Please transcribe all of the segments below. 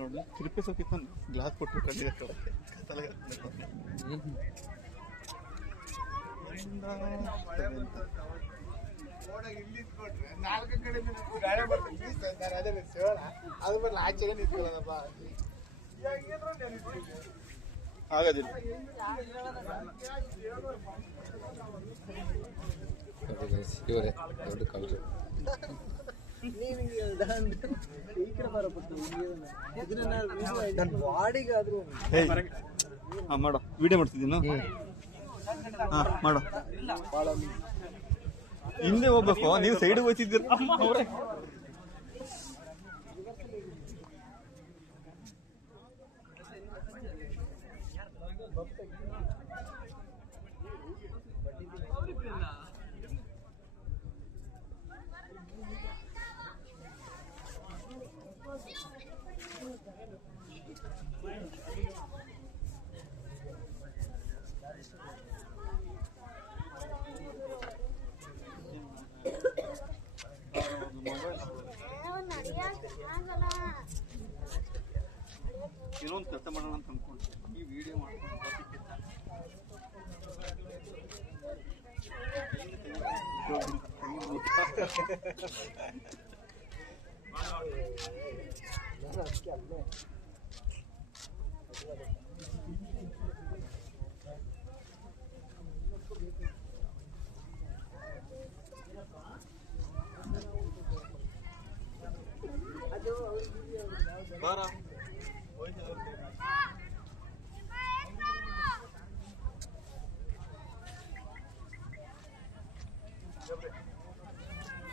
ನೋಡಿ ತಿರುಪಿ ಸೋಕಿತ್ತು ಗ್ಲಾಸ್ ಕೊಟ್ಟರು ಕಣ್ಣಿಗೆ ತಲೆಗೆ ನಾಲ್ಕು ಕಡೆ ಅದು ಬರಲ್ಲ ಆಚೆಗೆ ನಿಂತ್ಕೊಳ್ಳೋದಪ್ಪ ಆಗೋದಿಲ್ಲ. ಇವರೇ ದೊಡ್ಡ ಕಲ್ರು ಬಾಡಿಗಾದ್ರೂ ಮಾಡೋ ವಿಡಿಯೋ ಮಾಡ್ತಿದ್ದೀನ ಮಾಡೋ ಹಿಂದೆ ಹೋಗ್ಬೇಕು ನೀವು ಸೈಡ್ ಹೋಗ್ತಿದ್ದೀರ ಇನ್ನೊಂದು ಕೆಲಸ ಮಾಡೋಣ ಅಂತ ಅನ್ಕೊಂಡು ಈ ವಿಡಿಯೋ ಮಾಡ್ಕೊಂಡು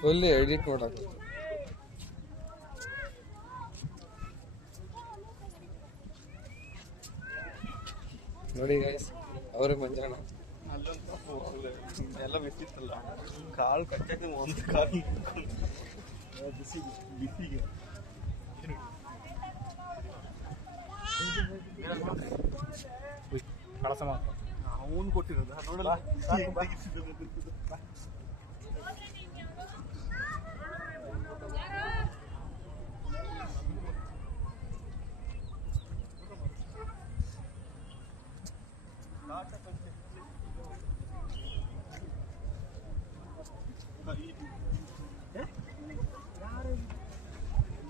ಒಳ್ಳೆ ಎಡಿಟ್ ಮಾಡೋದು ನೋಡಿ ಗೈಸ್ ಅವರೇ ಮಂಜಾಣ ಎಲ್ಲ ಬಿಸಿತ್ತಲ್ಲ ಕಾಲು ಕಚ್ಚಾಕ ಒಂದು ಕಾಲು ಬಿಸಿಗೆ ಕಳಸ ಮಾತ್ರ ಅವನು ಕೊಟ್ಟಿರೋದು ನೋಡಲ್ಲ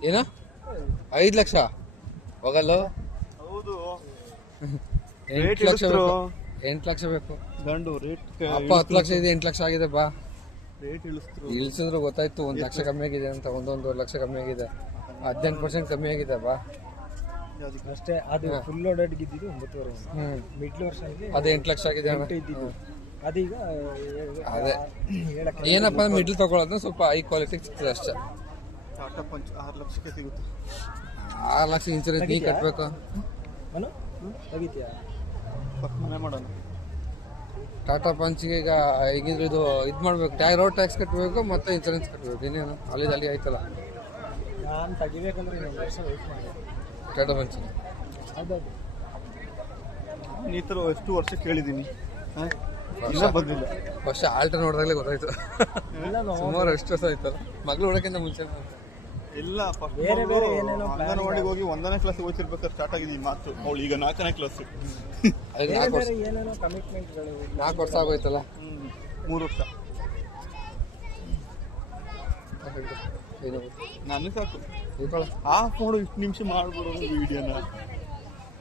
ಏನ 5 ಲಕ್ಷ ಹೋಗಲ್ಲ ಹೌದು 8 ಲಕ್ಷ ಬೇಕು 8 ಲಕ್ಷ ಬೇಕು ಗಂಡು ರೇಟ್ ಅಪ್ಪ 10 ಲಕ್ಷ ಇದೆ 8 ಲಕ್ಷ ಆಗಿದೆ ಬಾ ರೇಟ್ ಇಳಿಸಿದ್ರು ಗೊತ್ತಾಯ್ತು 1 ಲಕ್ಷ ಕಮ್ಮಿ ಆಗಿದೆ ಅಂತ 1.5 ಲಕ್ಷ ಕಮ್ಮಿ ಆಗಿದೆ 18% ಕಮ್ಮಿ ಆಗಿದೆ ಬಾ ಅಷ್ಟೇ ಅದು ಫುಲ್ ಲೋಡೆಡ್ ಇದ್ದಿದ್ದು 9.5 ಮಿಡ್ಲ್ ವರ್ಷನ್ ಅದೇ 8 ಲಕ್ಷ ಆಗಿದೆ ಅದೀಗ ಅದೇ ಏನಪ್ಪ ಮಿಡ್ಲ್ ತಗೊಳ್ಳೋದು ಸ್ವಲ್ಪ ಹೈ ಕ್ವಾಲಿಟಿ ಸಿಗ್ತದೆ ಅಷ್ಟೇ ಟಾಟಾ ಪಂಚ್ 6 ಲಕ್ಷಕ್ಕೆ ಸಿಗುತ್ತೆ 6 ಲಕ್ಷ ಇನ್ಸೂರೆನ್ಸ್ ನೀ ಕಟ್ಟಬೇಕು ತೆಗಿತೀಯಾ ಮನೆ ಮಾಡೋಣ ಟಾಟಾ ಪಂಚ್ಗೆ ಈಗ ಹೇಗಿದ್ರು ಇದು ಮಾಡ್ಬೇಕು ರೋಡ್ ಟ್ಯಾಕ್ಸ್ ಕಟ್ಟಬೇಕು ಮತ್ತೆ ಇನ್ಸೂರೆನ್ಸ್ ಕಟ್ಟಬೇಕು ಇನ್ನೇನು ಅಲ್ಲಿ ಆಯ್ತಲ್ಲ ನಾನು ತೆಗಿಬೇಕಂದ್ರೆ ಇನ್ನೊಂದು ವರ್ಷ ವೆಯ್ಟ್ ಮಾಡಿ ಟಾಟಾ ಪಂಚ್ ಹೌದೌದು ಈ ಥರ ಎಷ್ಟು ವರ್ಷ ಕೇಳಿದ್ದೀನಿ ಬಂದಿಲ್ಲ ವರ್ಷ ಆಲ್ಟರ್ ನೋಡಿದಾಗಲೇ ಗೊತ್ತಾಯ್ತು ಸುಮಾರು ಎಷ್ಟು ವರ್ಷ ಆಯ್ತಲ್ಲ ಮಗಳು ಹುಡಕ್ಕಿಂತ ಮುಂಚೆ ಇಲ್ಲ ಬೇರೆ ಬೇರೆ ಏನೇನೋ ಅಂಗನವಾಡಿಗೆ ಹೋಗಿ 1ನೇ ಕ್ಲಾಸ್ ಓದ್ತಿರ್ಬೇಕಾದ್ರೆ ಸ್ಟಾರ್ಟ್ ಆಗಿದೆ ಈ ಮಾತು ಅವಳು ಈಗ 4ನೇ ಕ್ಲಾಸ್ ಏನೇನೋ ಕಮಿಟ್ಮೆಂಟ್ಗಳು 4 ವರ್ಷ ಆಗೋಯ್ತಲ್ಲ 3 ವರ್ಷ ನನಗೆ ಸಾಕು ನೋಡು ಇಷ್ಟು ನಿಮಿಷ ಮಾಡ್ಬಿಡೋದು ವಿಡಿಯೋನ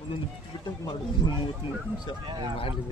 ಒಂದೊಂದು ಬಿಟ್ಟು ಮಾಡೋದು 33 ನಿಮಿಷ ಮಾಡಲಿ